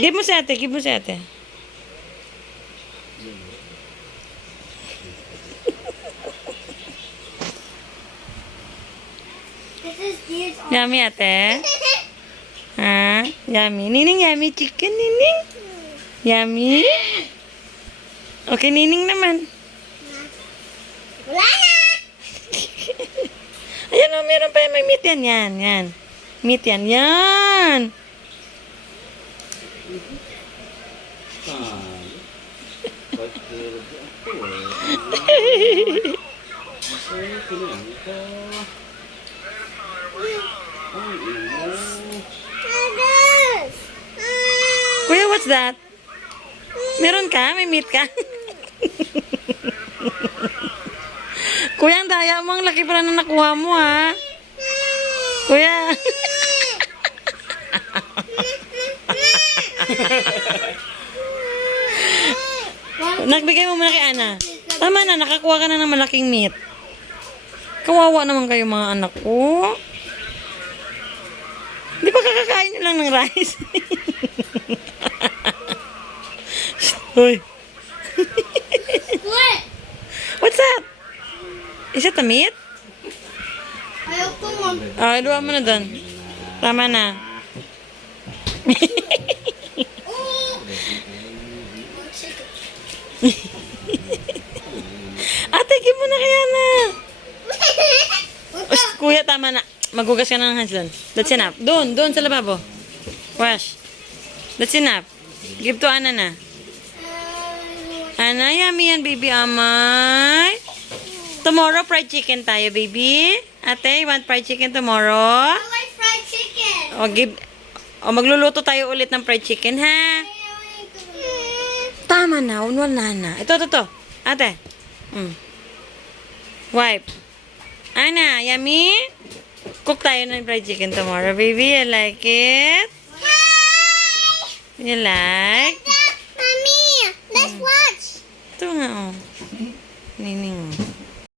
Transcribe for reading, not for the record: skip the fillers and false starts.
Give mo si ate, give mo si ate. Yummy ate. Ha? Yummy. Nining, yummy chicken, Nining. Yummy. Okay, Nining naman. Wala na! Ayan o, meron pa yan. May meat yan. Yan, yan. Meat yan. Yan. Kuya, what's that? Meron ka? May meat ka? Kuya, ang daya mo. Ang laki pala na nakuha mo, ha? Kuya. Nagbigay mo muna kay Ana. Tama na, nakakuha ka na ng malaking meat. Kawawa naman kayo mga anak ko. Di ba kakakain nyo lang ng rice? Hoy. What? What's that? Is it a meat? Ayoko mo. Oh, iluwa mo na doon. Tama na. Ate, give mo na kaya na. Ush, kuya, tama na. Magugas ka na ng hands doon. That's enough. Doon sa lababo. Wash. That's enough. Give to Ana na. Ana, yummy yan, baby Amay. Tomorrow, fried chicken tayo, baby. Ate, you want fried chicken tomorrow? I like fried chicken. Magluluto tayo ulit ng fried chicken, ha? Tama na, unwal na. Ito. Ate. Wipe. Ana, yummy? Cook tayo ng fried chicken tomorrow, baby. You like it? You like? Mommy, let's watch. Ito nga, oh. Nining, oh.